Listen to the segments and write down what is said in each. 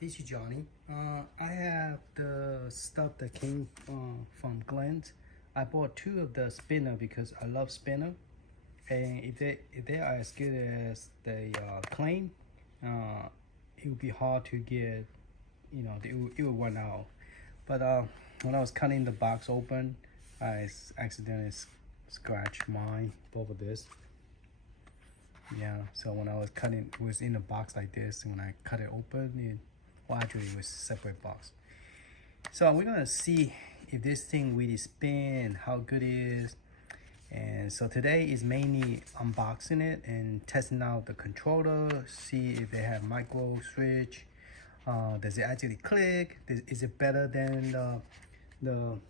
this is Johnny. I have the stuff that came from Glenn's. I bought two of the spinner because I love spinner, and if they are as good as they claim, it would be hard to get. It will run out. But when I was cutting the box open, I accidentally scratched both of this. Yeah, so when I was cutting, it was in a box like this, and when I cut it open, actually it was a separate box. So we're gonna see if this thing really spin, how good it is. And so today is mainly unboxing it and testing out the controller, see if they have micro switch. Does it actually click? Is it better than the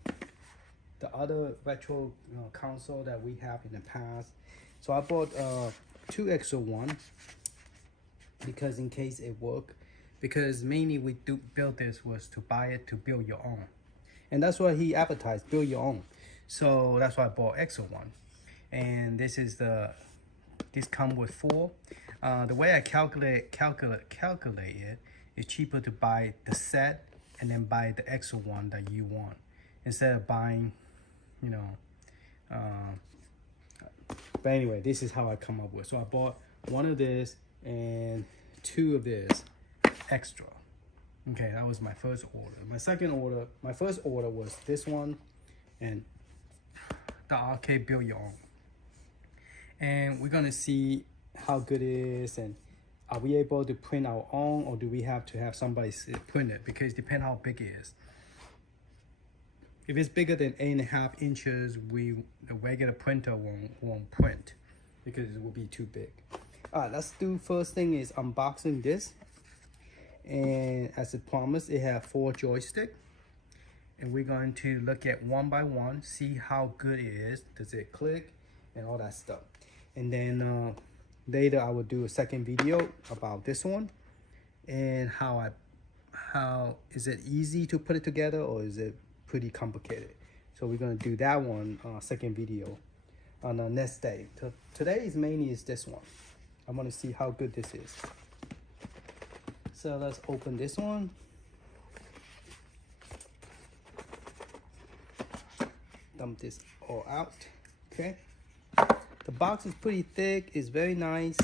other retro console that we have in the past? So I bought two extra ones because in case it work, because mainly we build this was to buy it to build your own, and that's what he advertised, build your own. So that's why I bought extra one. And this come with four. The way I calculate it, it's cheaper to buy the set and then buy the extra one that you want instead of buying, but anyway, this is how I come up with. So I bought one of this and two of this extra. Okay, that was my first order. My first order was this one and the arcade build your own. And we're gonna see how good it is, and are we able to print our own, or do we have to have somebody print it? Because it depends how big it is. If it's bigger than 8.5 inches, the regular printer won't print because it will be too big. All right, let's do first thing is unboxing this. And as it promised, it has 4 joysticks. And we're going to look at one by one, see how good it is. Does it click and all that stuff. And then later I will do a second video about this one and how is it easy to put it together, or is it pretty complicated. So we're going to do that one second video on the next day. Today's mainly is this one. I want to see how good this is. So let's open this one. Dump this all out. Okay, the box is pretty thick, it's very nice.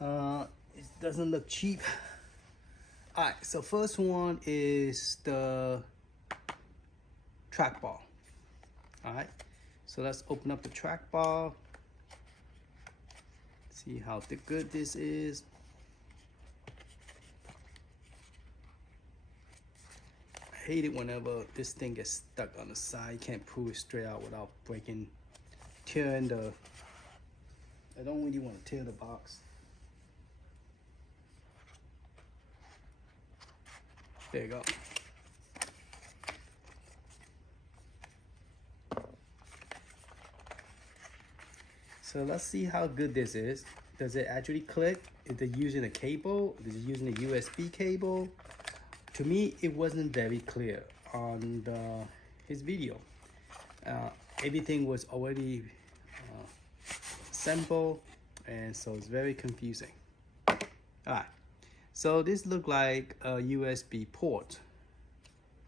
It doesn't look cheap. All right, so first one is the trackball. All right, so let's open up the trackball. See how good this is. I hate it whenever this thing gets stuck on the side. You can't pull it straight out without tearing the. I don't really want to tear the box. There you go. So let's see how good this is. Does it actually click? Is it using a cable? Is it using a USB cable? To me, it wasn't very clear on his video. Everything was already assembled, and so it's very confusing. All right, so this looked like a USB port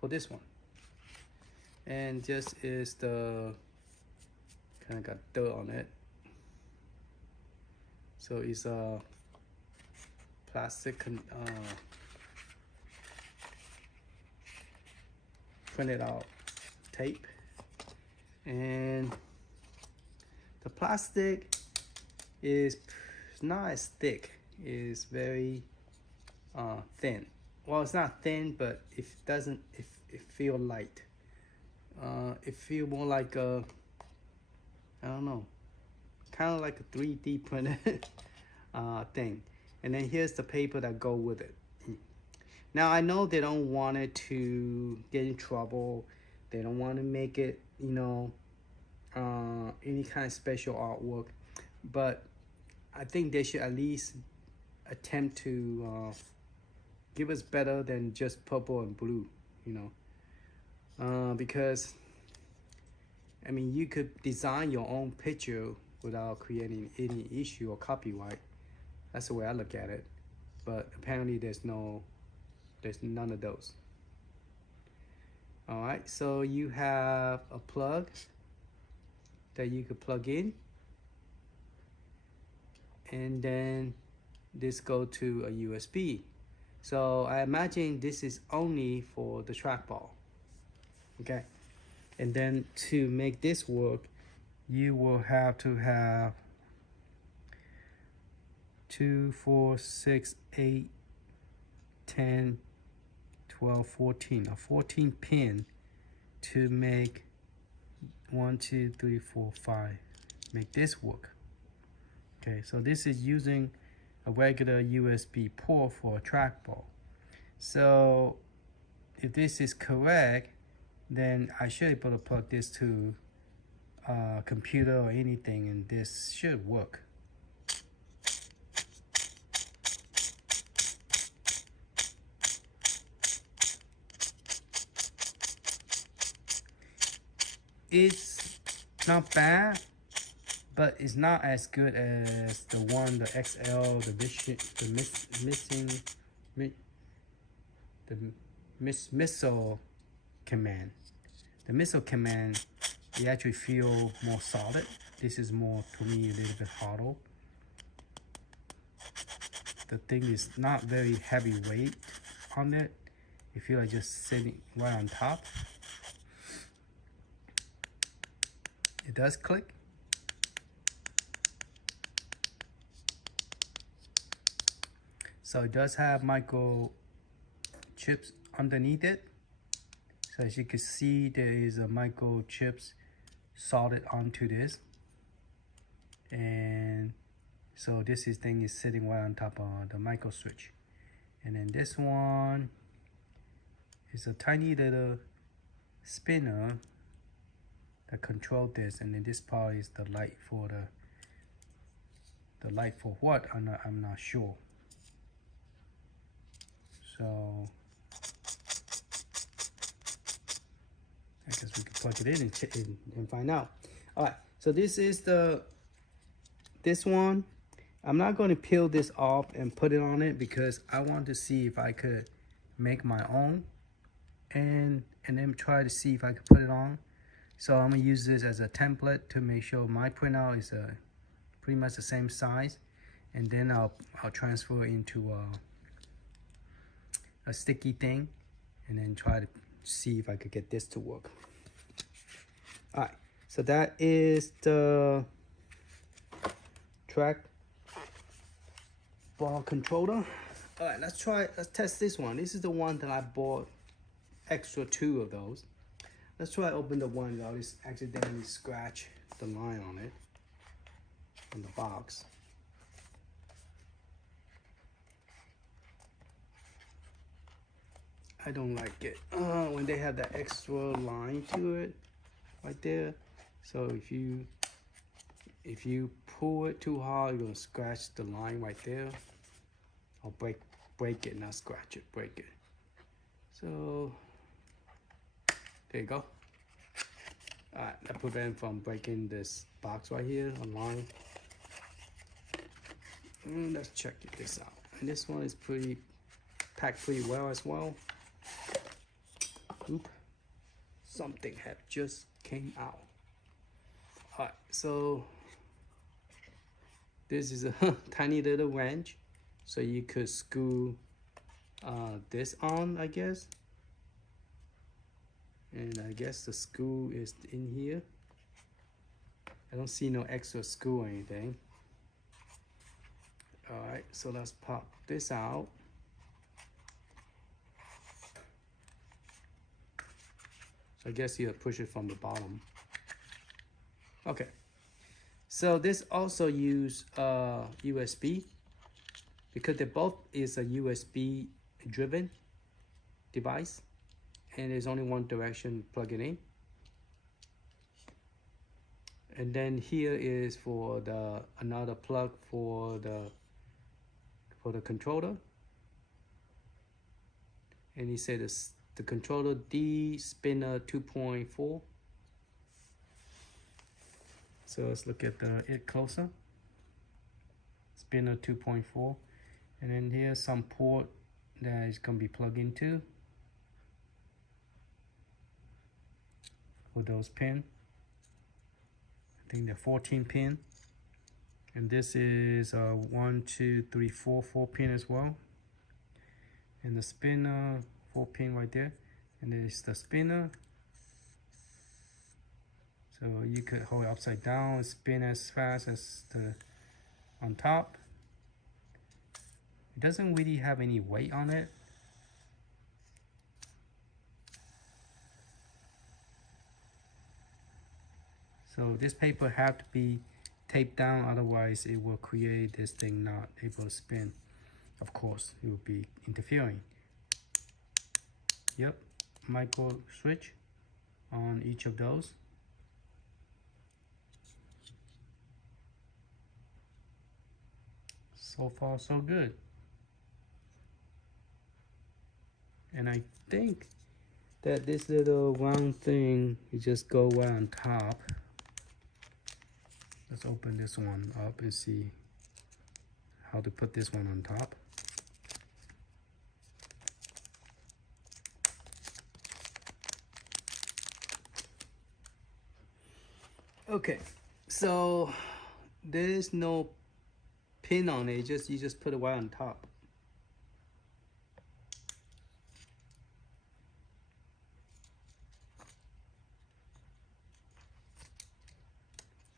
for this one, and just is the kind of got dirt on it. So it's a plastic printed out tape, and the plastic is not as thick. It's very thin. Well, it's not thin, but it feel light. It feel more like a, I don't know, kind of like a 3D printed thing. And then here's the paper that go with it. Now I know they don't want it to get in trouble. They don't want to make it, any kind of special artwork. But I think they should at least attempt to give us better than just purple and blue, because I mean, you could design your own picture without creating any issue or copyright. That's the way I look at it. But apparently there's no there's none of those. All right, so you have a plug that you could plug in, and then this go to a USB. So I imagine this is only for the trackball. Okay, and then to make this work, you will have to have 2, 4, 6, 8, 10, 12, 14, a 14 pin to make 1, 2, 3, 4, 5, make this work. Okay, so this is using a regular USB port for a trackball. So if this is correct, then I should be able to plug this to a computer or anything, and this should work. It's not bad, but it's not as good as the one, the XL, missile command. The missile command, you actually feel more solid. This is more, to me, a little bit hollow. The thing is not very heavy weight on it. You feel like just sitting right on top. It does click. So it does have microchips underneath it. So as you can see, there is a microchips soldered onto this. And so this thing is sitting right on top of the micro switch. And then this one is a tiny little spinner that control this, and then this part is the light for the light for what, I'm not sure. So I guess we can plug it in and find out. All right, so this is this one. I'm not going to peel this off and put it on it because I want to see if I could make my own and then try to see if I could put it on. So I'm gonna use this as a template to make sure my printout is pretty much the same size, and then I'll transfer into a sticky thing, and then try to see if I could get this to work. All right, so that is the trackball controller. All right, let's test this one. This is the one that I bought extra 2 of those. Let's try to open the one that I just accidentally scratched the line on it, on the box. I don't like it when they have that extra line to it right there. So if you pull it too hard, you're gonna scratch the line right there. I'll break it, not scratch it, break it. So there you go. All right, that prevents from breaking this box right here online. Let's check this out. And this one is packed pretty well as well. Oop, something had just came out. All right, so this is a tiny little wrench, so you could screw this on, I guess. And I guess the screw is in here. I don't see no extra screw or anything. All right, so let's pop this out. So I guess you push it from the bottom. Okay, so this also use USB, because they both is a USB driven device, and there's only one direction plug it in. And then here is for another plug for the controller. And he said the controller D spinner 2.4. So let's look at it closer. Spinner 2.4, and then here's some port that is gonna be plugged into for those pin. I think they're 14 pin, and this is 1, 2, 3, 4 pin as well, and the spinner 4 pin right there, and there's the spinner. So you could hold it upside down and spin as fast as the on top. It doesn't really have any weight on it. So this paper have to be taped down, otherwise it will create this thing not able to spin. Of course, it will be interfering. Yep, micro switch on each of those. So far, so good. And I think that this little round thing, you just go right on top. Let's open this one up and see how to put this one on top. Okay, so there's no pin on it, you just put it right on top.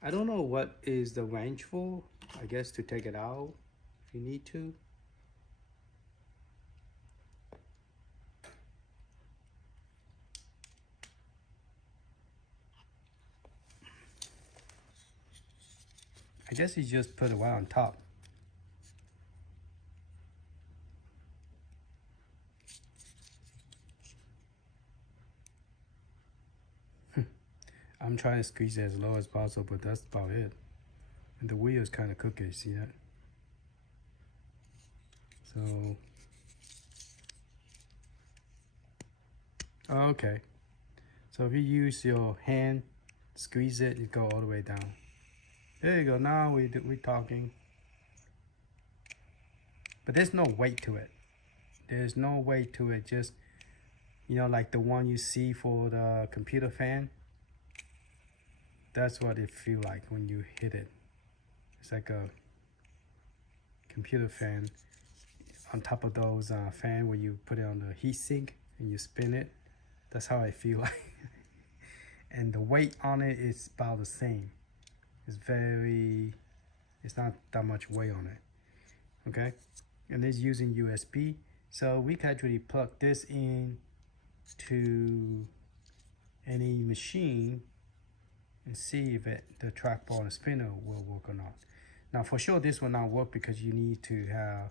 I don't know what is the wrench for. I guess to take it out if you need to. I guess you just put it right on top. I'm trying to squeeze it as low as possible, but that's about it. And the wheel is kind of cookie, see that? So, okay. So if you use your hand, squeeze it, you go all the way down. There you go, now we're talking. But there's no weight to it. There's no weight to it, just, you know, like the one you see for the computer fan. That's what it feels like when you hit it. It's like a computer fan on top of those fan where you put it on the heat sink and you spin it. That's how I feel like. And the weight on it is about the same. It's not that much weight on it. Okay, and it's using USB. So we can actually plug this in to any machine and see if the trackball and spinner will work or not. Now for sure this will not work because you need to have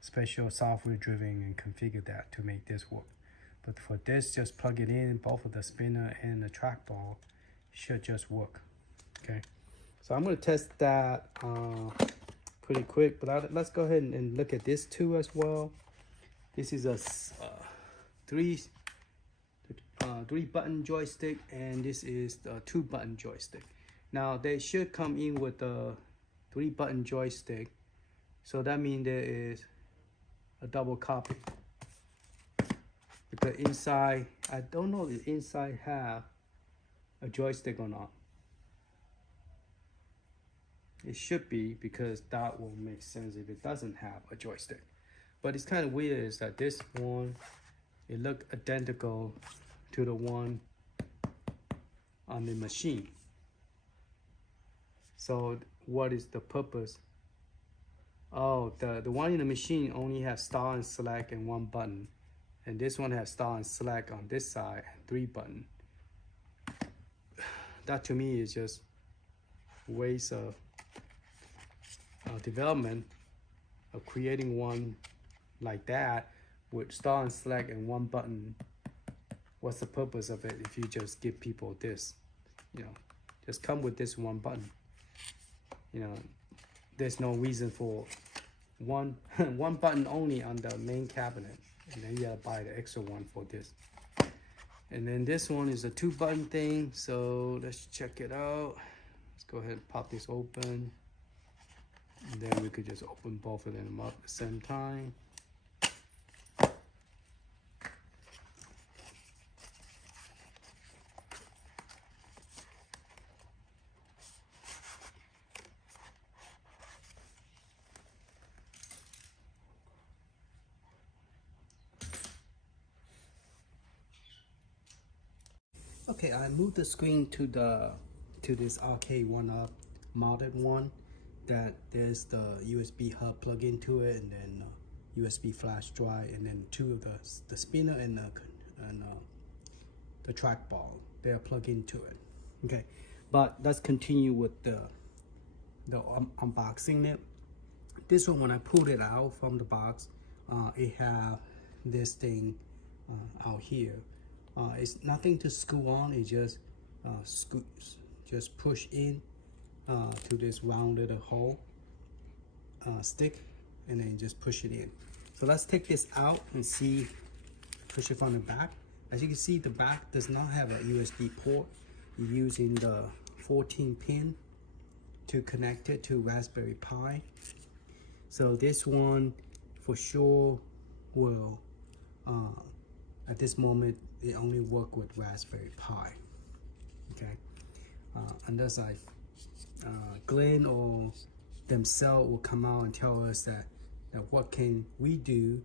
special software driven and configure that to make this work. But for this, just plug it in, both of the spinner and the trackball should just work. Okay, so I'm going to test that pretty quick, but let's go ahead and look at this too as well. This is a three button joystick, and this is the 2 button joystick. Now they should come in with a 3 button joystick, so that means there is a double copy. Because inside, I don't know if inside have a joystick or not. It should be, because that will make sense if it doesn't have a joystick. But it's kind of weird is that this one, it look identical to the one on the machine. So what is the purpose? Oh, the one in the machine only has start and select and 1 button. And this one has start and select on this side and 3 buttons. That to me is just waste of development of creating one like that with start and select and 1 button. What's the purpose of it if you just give people this? You know, just come with this 1 button. You know, there's no reason for one button only on the main cabinet. And then you gotta buy the extra one for this. And then this one is a 2 button thing. So let's check it out. Let's go ahead and pop this open. And then we could just open both of them up at the same time. Okay, I moved the screen to this Arcade 1-Up mounted one that there's the USB hub plug into it, and then USB flash drive, and then two of the spinner and the trackball. They're plugged into it. Okay, but let's continue with the unboxing it. This one, when I pulled it out from the box, it have this thing out here. It's nothing to screw on. It just just push in to this rounded hole stick, and then just push it in. So let's take this out and see. Push it from the back. As you can see, the back does not have a USB port. You're using the 14 pin to connect it to Raspberry Pi. So this one for sure will, at this moment, it only work with Raspberry Pi. Okay, unless Glenn or themselves will come out and tell us that what can we do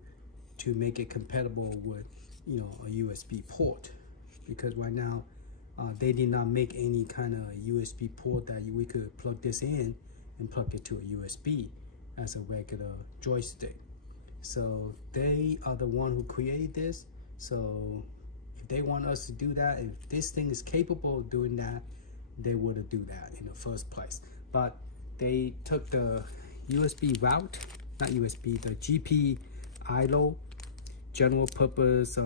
to make it compatible with, you know, a USB port, because right now they did not make any kind of USB port that we could plug this in and plug it to a USB as a regular joystick. So they are the one who created this. So if they want us to do that, if this thing is capable of doing that, they would do that in the first place. But they took the USB route, not USB, the GPIO, general purpose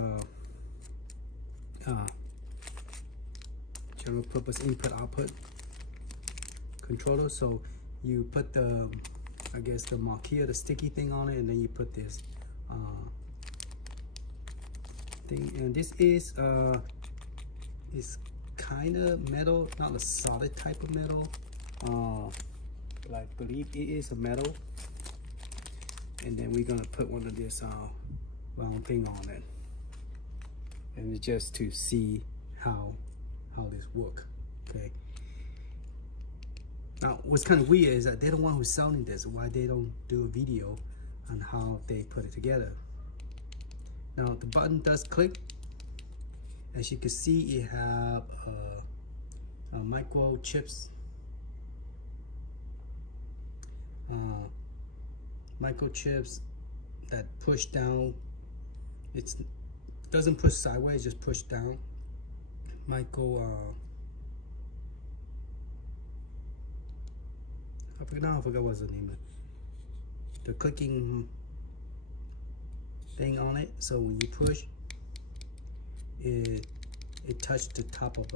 input output controller. So you put the, I guess, the marquee, the sticky thing on it, and then you put this thing. And this is kind of metal, not a solid type of metal, but I believe it is a metal. And then we're gonna put one of this round thing on it, and it's just to see how this work. Okay. Now, what's kind of weird is that they're the one who's selling this. Why they don't do a video on how they put it together? Now, the button does click. As you can see, it have microchips. Microchips that push down. It doesn't push sideways, just push down. I forgot what's the name of it. The clicking thing on it. So when you push, it touched the top of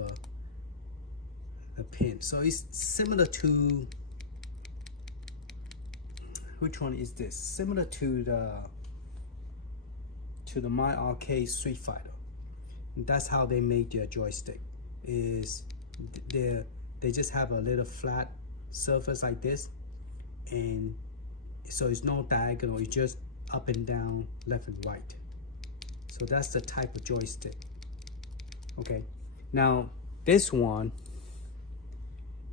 a pin. So it's similar to, which one is this? Similar to the My Arcade Street Fighter. And that's how they made their joystick. Is they just have a little flat surface like this, and so it's no diagonal. It's just up and down, left and right. So that's the type of joystick. Okay. Now this one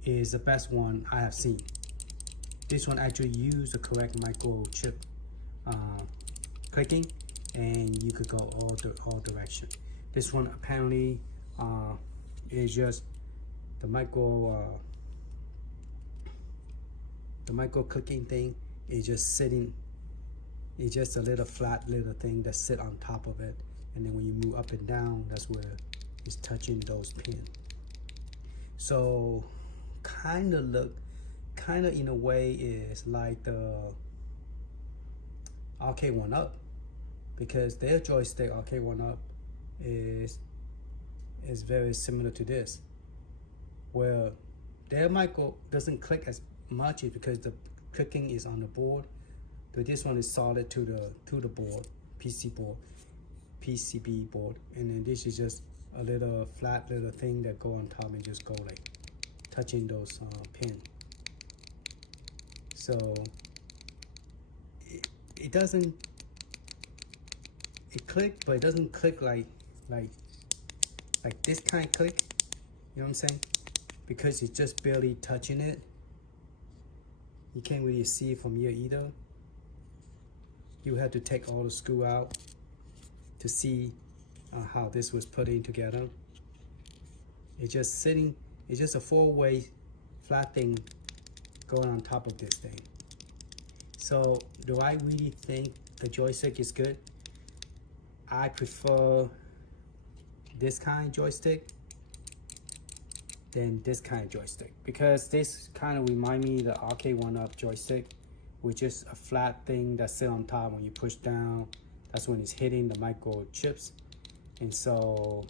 is the best one I have seen. This one actually used the correct microchip clicking, and you could go all direction. This one apparently is just the micro clicking thing is just sitting. It's just a little flat little thing that sit on top of it, and then when you move up and down, that's where it's touching those pins. So kind of in a way is like the Arcade 1-Up, because their joystick Arcade 1-Up is very similar to this, where their micro doesn't click as much because the clicking is on the board, but this one is solid to the board, PCB board, and then this is just a little flat little thing that go on top and just go like touching those pins. So it doesn't, it click, but it doesn't click like this kind of click, you know what I'm saying? Because it's just barely touching it. You can't really see it from here either. You have to take all the screw out to see how this was put in together. It's just sitting, it's just a 4-way flat thing going on top of this thing. So do I really think the joystick is good? I prefer this kind of joystick than this kind of joystick, because this kind of remind me of the arcade 1-up joystick, which is a flat thing that sit on top. When you push down, that's when it's hitting the microchips. And so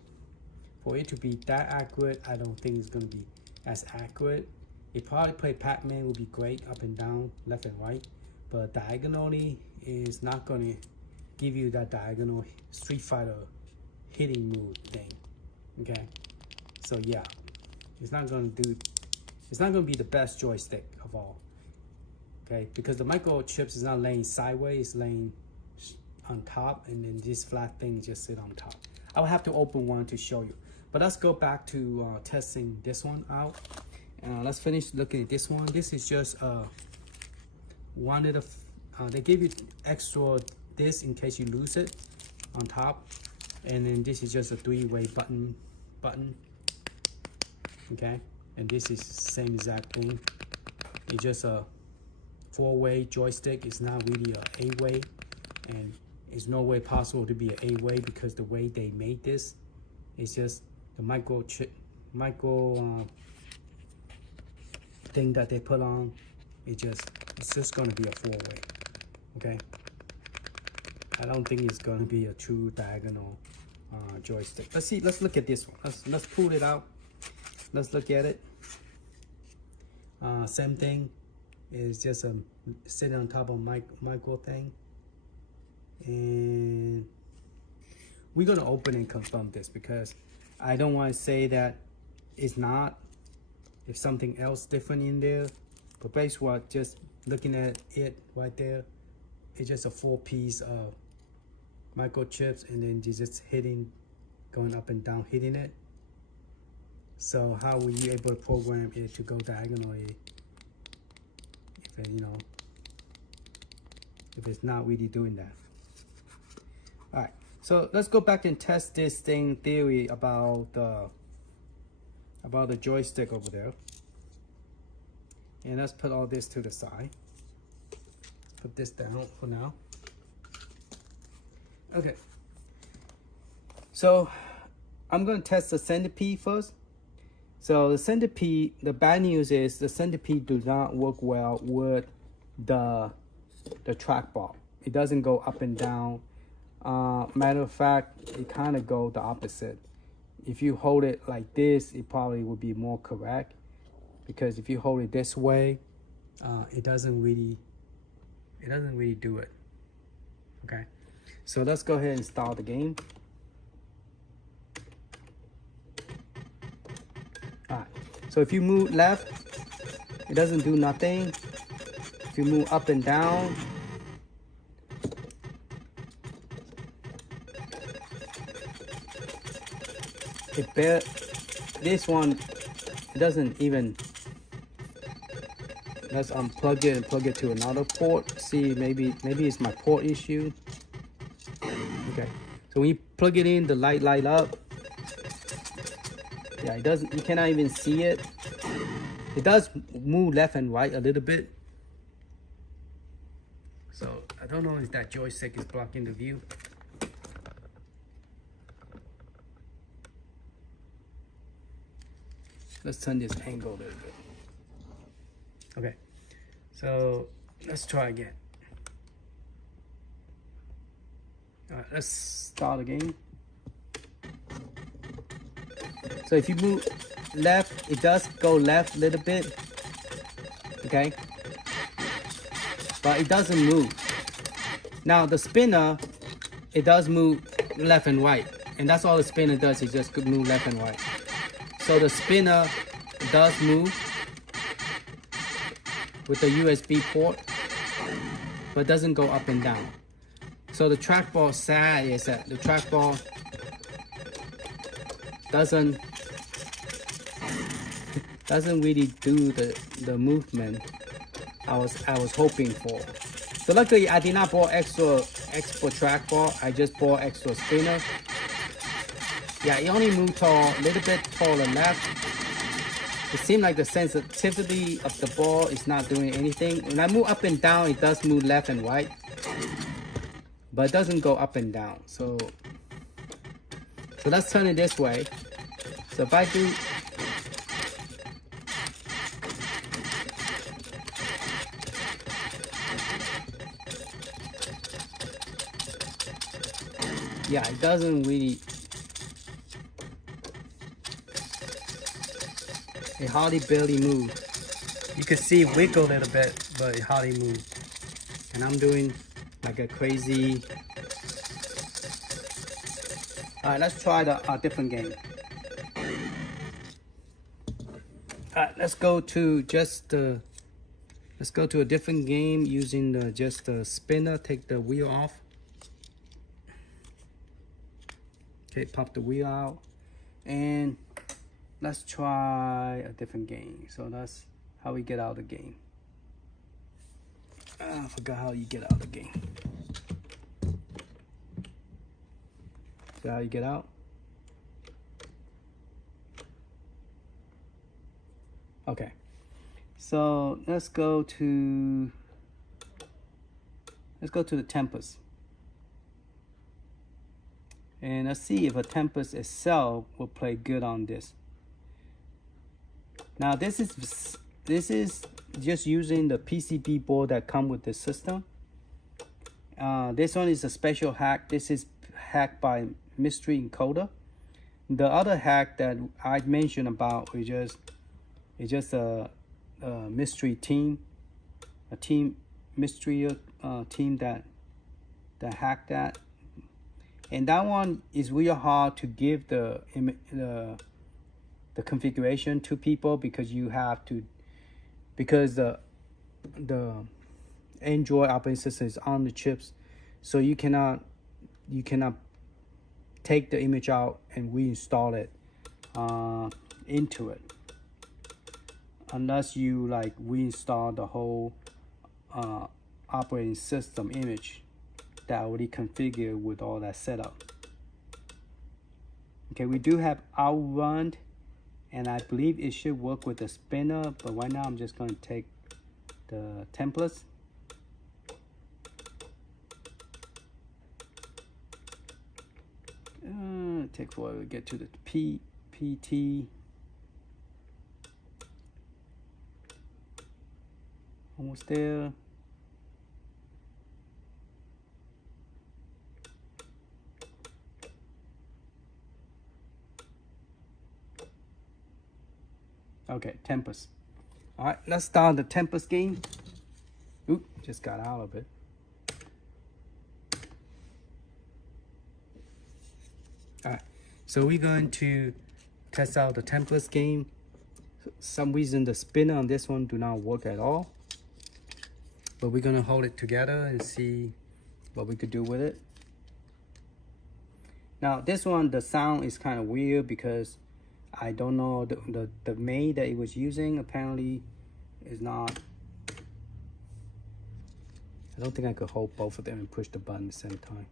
for it to be that accurate, I don't think it's going to be as accurate. It probably play Pac-Man would be great, up and down, left and right, but diagonally is not going to give you that diagonal Street Fighter hitting move thing. Okay, so yeah, it's not going to be the best joystick of all. Okay, because the microchips is not laying sideways, it's laying on top, and then this flat thing just sit on top. I'll have to open one to show you, but let's go back to testing this one out. Let's finish looking at this one. This is just one of the they give you extra this in case you lose it on top, and then this is just a 3-way button. Okay, and this is the same exact thing. It's just a 4-way joystick. It's not really a 8-way, and it's no way possible to be an 8-way because the way they made this is just the micro thing that they put on. It's just going to be a 4-way. Okay, I don't think it's going to be a true diagonal joystick. Let's look at this one. Let's pull it out. Let's look at it. Same thing. It's just a sitting on top of micro thing, and we're gonna open and confirm this because I don't want to say that it's not, if something else different in there. But basically, what, just looking at it right there, it's just a 4-piece of microchips, and then you're just hitting, going up and down, hitting it. So how were you able to program it to go diagonally if it, if it's not really doing that? All right, so let's go back and test this thing theory about the joystick over there. And let's put all this to the side. Put this down for now. Okay. So I'm going to test the centipede first. So the centipede, the bad news is the centipede does not work well with the trackball. It doesn't go up and down. Matter of fact, it kind of go the opposite. If you hold it like this, it probably would be more correct, because if you hold it this way, it doesn't really do it. Okay, so let's go ahead and start the game. All right, so if you move left, it doesn't do nothing. If you move up and down, this one, it doesn't even. Let's unplug it and plug it to another port. See, maybe it's my port issue. Okay, so when you plug it in, the light up. Yeah, it doesn't. You cannot even see it. It does move left and right a little bit. So I don't know if that joystick is blocking the view. Let's turn this angle a little bit. Okay, so let's try again. All right, let's start again. So if you move left, it does go left a little bit. Okay, but it doesn't move. Now the spinner, it does move left and right, and that's all the spinner does, is just move left and right. So the spinner does move with the USB port, but doesn't go up and down. So the trackball sad is that the trackball doesn't really do the movement I was hoping for. So luckily I did not buy extra trackball. I just bought extra spinner. Yeah, it only moved a little bit toward the left. It seems like the sensitivity of the ball is not doing anything. When I move up and down, it does move left and right, but it doesn't go up and down. So let's turn it this way. So if I do, yeah, it doesn't really, it hardly barely moves. You can see it wiggle a little bit, but it hardly moves. And I'm doing like a crazy. All right, let's try a different game. All right, let's go to a different game using just the spinner. Take the wheel off. Okay, pop the wheel out, and let's try a different game. So that's how we get out of the game. I forgot how you get out of the game. Is that how you get out? Okay. So let's go to the Tempest. And let's see if a Tempest itself will play good on this. Now this is just using the PCB board that come with the system. This one is a special hack. This is hacked by Mystery Encoder. The other hack that I mentioned about is just a mystery team, mystery team that hacked that. And that one is real hard to give the configuration to people because you have to, because the Android operating system is on the chips, so you cannot take the image out and reinstall it into it unless you like reinstall the whole operating system image that already configured with all that setup. Okay, we do have outrun, and I believe it should work with the spinner, but right now I'm just going to take the templates. Take forever to get to the PT. Almost there. Okay, Tempest. All right, let's start the Tempest game. Oop, just got out of it. All right, so we're going to test out the Tempest game. For some reason the spinner on this one do not work at all, but we're gonna hold it together and see what we could do with it. Now this one, the sound is kind of weird because I don't know, the main that it was using apparently is not. I don't think I could hold both of them and push the button at the same time.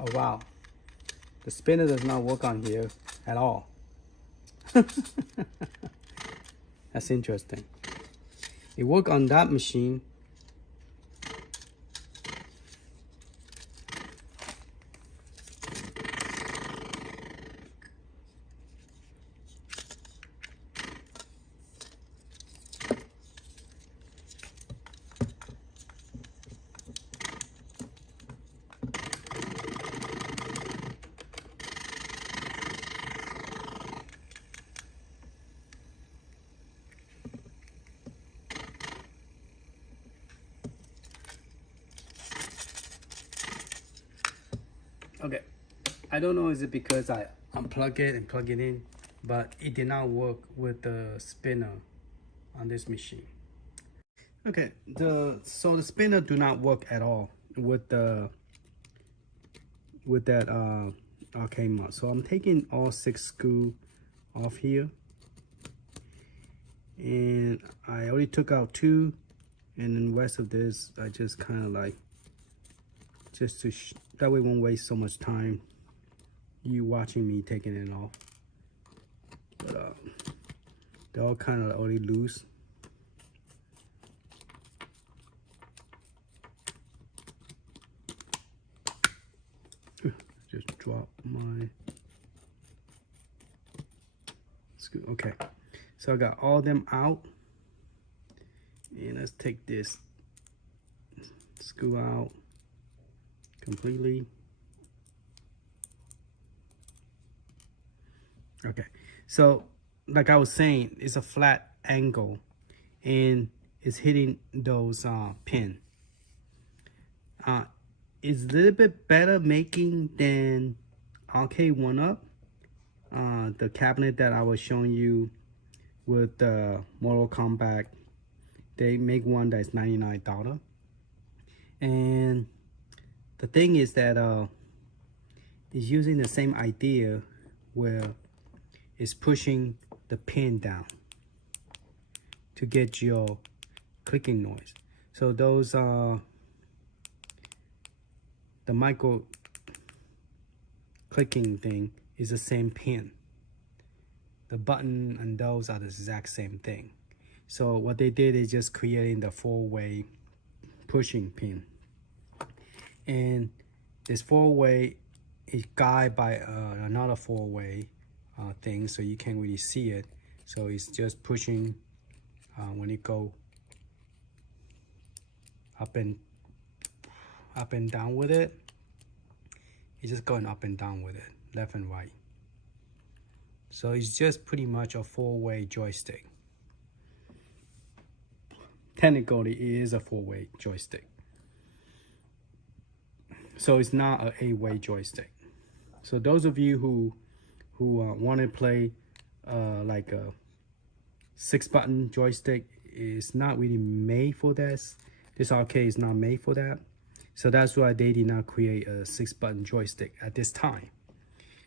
Oh wow, the spinner does not work on here at all. That's interesting. It worked on that machine. Okay, I don't know, is it because I unplug it and plug it in, but it did not work with the spinner on this machine. Okay, so the spinner do not work at all with that arcade mod. So I'm taking all 6 screws off here, and I already took out 2, and then the rest of this I just kind of like, just to that way it won't waste so much time you watching me taking it off. But they're all kind of already loose. Just drop my screw. Okay, so I got all them out, and let's take this screw out completely. Okay, so like I was saying, it's a flat angle and it's hitting those pin. It's a little bit better making than arcade 1-up. The cabinet that I was showing you with the Mortal Kombat, they make one that's $99. And the thing is that it's using the same idea where it's pushing the pin down to get your clicking noise. So those the micro clicking thing is the same pin. The button and those are the exact same thing. So what they did is just creating the 4-way pushing pin. And this 4-way is guided by another 4-way thing, so you can't really see it. So it's just pushing when it go up and down with it. It's just going up and down with it, left and right. So it's just pretty much a 4-way joystick. Technically, it is a 4-way joystick. So it's not an 8-way joystick. So those of you who want to play like a 6-button joystick, is not really made for this. This arcade is not made for that. So that's why they did not create a 6-button joystick at this time.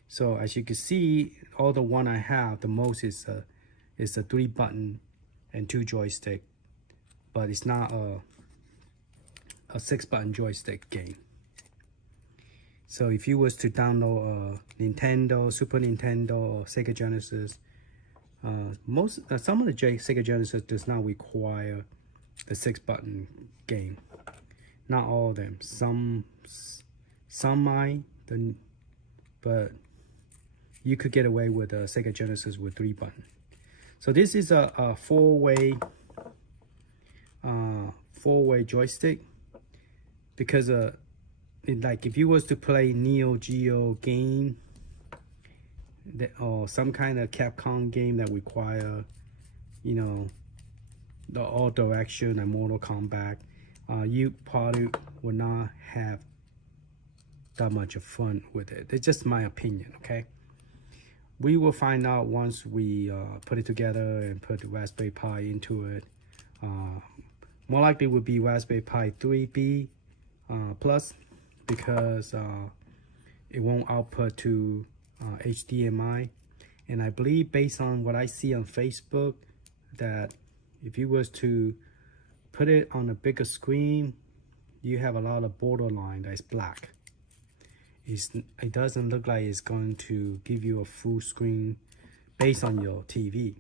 So as you can see, all the one I have, the most is a 3-button and 2 joystick, but it's not a 6-button joystick game. So if you was to download a Nintendo, Super Nintendo, or Sega Genesis, some of the Sega Genesis does not require the 6-button game. Not all of them. Some might, but you could get away with a Sega Genesis with 3-button. So this is a 4-way joystick, because like if you was to play Neo Geo game or some kind of Capcom game that require, you know, the all direction and Mortal Kombat, you probably will not have that much of fun with it. It's just my opinion, okay? We will find out once we put it together and put the Raspberry Pi into it. More likely would be Raspberry Pi 3B plus, because it won't output to HDMI. And I believe, based on what I see on Facebook, that if you was to put it on a bigger screen, you have a lot of borderline that's black. It doesn't look like it's going to give you a full screen based on your TV.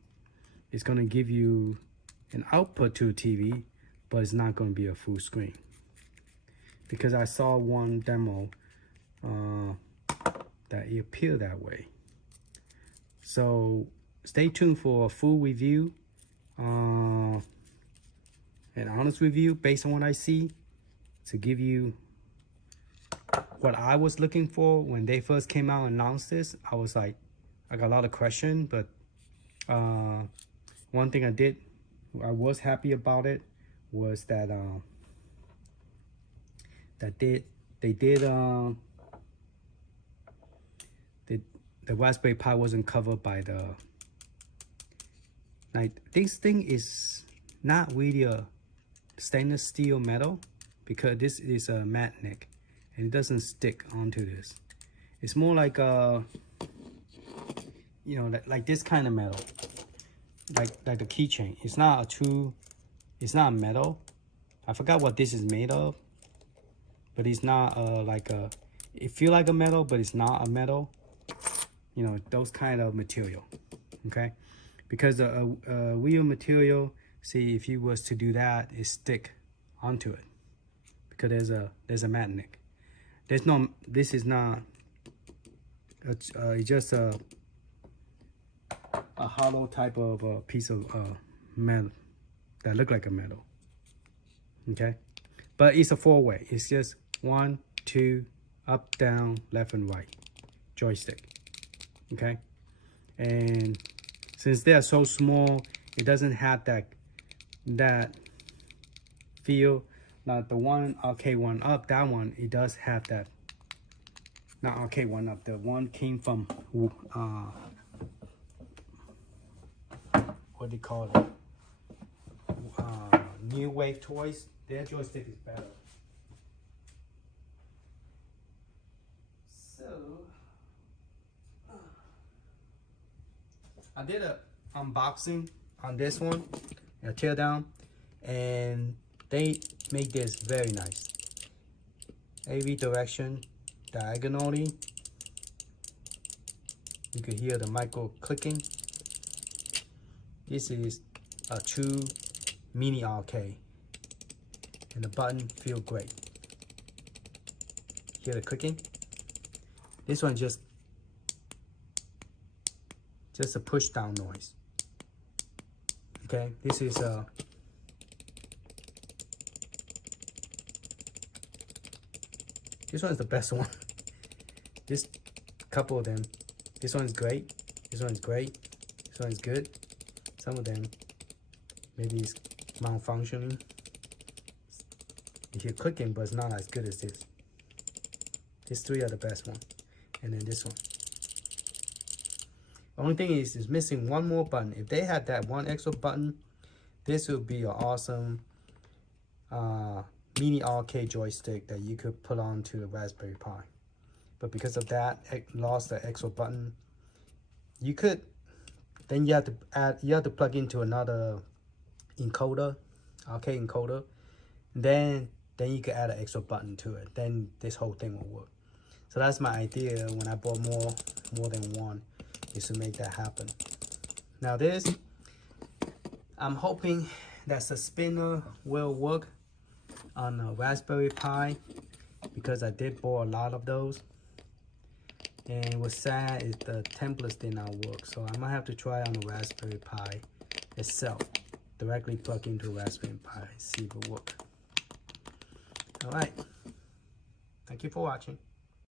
It's going to give you an output to a TV, but it's not going to be a full screen. Because I saw one demo that it appeared that way. So stay tuned for a full review, an honest review based on what I see, to give you what I was looking for when they first came out and announced this. I was like, I got a lot of questions, but one thing I was happy about it was that the Raspberry Pi wasn't covered by the, like, this thing is not really a stainless steel metal, because this is a magnet and it doesn't stick onto this. It's more like you know, like this kind of metal, like the keychain. It's not a true, it's not metal. I forgot what this is made of, but it's not like a, it feel like a metal, but it's not a metal. You know, those kind of material, okay? Because the wheel material, see, if you was to do that, it stick onto it because there's a magnet. There's no, this is not. It's just a hollow type of piece of metal that look like a metal. Okay, but it's a four-way. It's just 1, 2, up, down, left, and right joystick. Okay, and since they are so small, it doesn't have that feel. Like the one arcade one up, that one, it does have that. Not arcade one up. The one came from what do you call it? New Wave Toys. Their joystick is better. So I did a unboxing on this one, a teardown, and they make this very nice. AV direction diagonally. You can hear the micro clicking. This is a true mini arcade, and the button feel great. Hear the clicking. This one just a push down noise. Okay, this is this one is the best one. This couple of them. This one's great. This one's great. This one's good. Some of them maybe it's malfunctioning. You hear clicking, but it's not as good as this. These three are the best one, and then this one. The only thing is missing one more button. If they had that one extra button, this would be an awesome mini arcade joystick that you could put onto the Raspberry Pi. But because of that, it lost the extra button. You could, then you have to plug into another encoder, arcade encoder. Then you could add an extra button to it. Then this whole thing will work. So that's my idea when I bought more than one, is to make that happen. Now this, I'm hoping that the spinner will work on a Raspberry Pi, because I did buy a lot of those. And what's sad is the templates did not work. So I might have to try on the Raspberry Pi itself. Directly plug into Raspberry Pi, see if it works. Alright. Thank you for watching.